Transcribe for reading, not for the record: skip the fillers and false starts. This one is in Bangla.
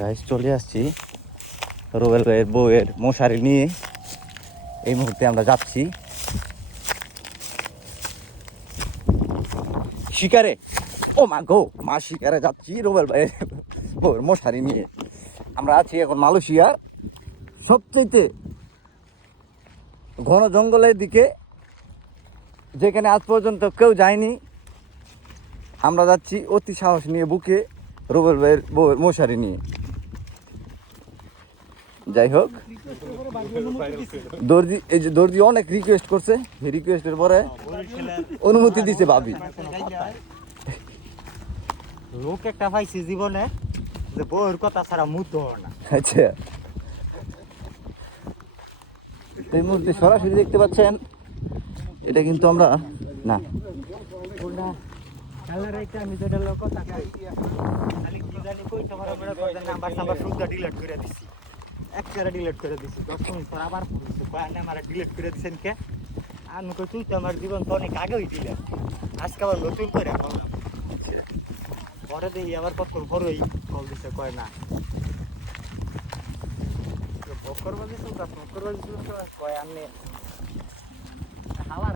গাইস চলে আসছি রুবেল ভাইয়ের বউয়ের মশারি নিয়ে। এই মুহূর্তে আমরা যাচ্ছি শিকারে। ও মা গো, মা শিকারে যাচ্ছি রুবেল ভাইয়ের বউয়ের মশারি নিয়ে। আমরা আছি এখন মালয়েশিয়ার সবচেয়ে ঘন জঙ্গলের দিকে, যেখানে আজ পর্যন্ত কেউ যায়নি। আমরা যাচ্ছি অতি সাহস নিয়ে বুকে রুবেল ভাইয়ের বউয়ের মশারি নিয়ে। যাই হোক, দর্জি এই যে দর্জি অনেক রিকোয়েস্ট করছে, রিকোয়েস্টের পরে অনুমতি দিছে ভাবি। লোক একটা পাইছি জীবনে যে বউয়ের কথা ছাড়া মুখ ধর না। আচ্ছা, এই মুহূর্তে সরাসরি দেখতে পাচ্ছেন, এটা কিন্তু আমরা না আমি যেটা লোক খালি কি জানি কই তোমার নাম্বার নাম্বার সুদ্ধা ডিলিট করে দিছি, একবারে ডিলিট করে দিছি। 10 মিনিট পর আবার বলছে কয় না আমার ডিলিট করে দিছেন কে? আমি কই তুই তো আমার জীবন তো অনেক আগেই দিলে, আজকে আবার নতুন করে বললাম। পরে দেখি আবার কতক্ষণ পরেই কল দিছে, কয় না বকরবাজি চলতে কয় আমি হাওয়া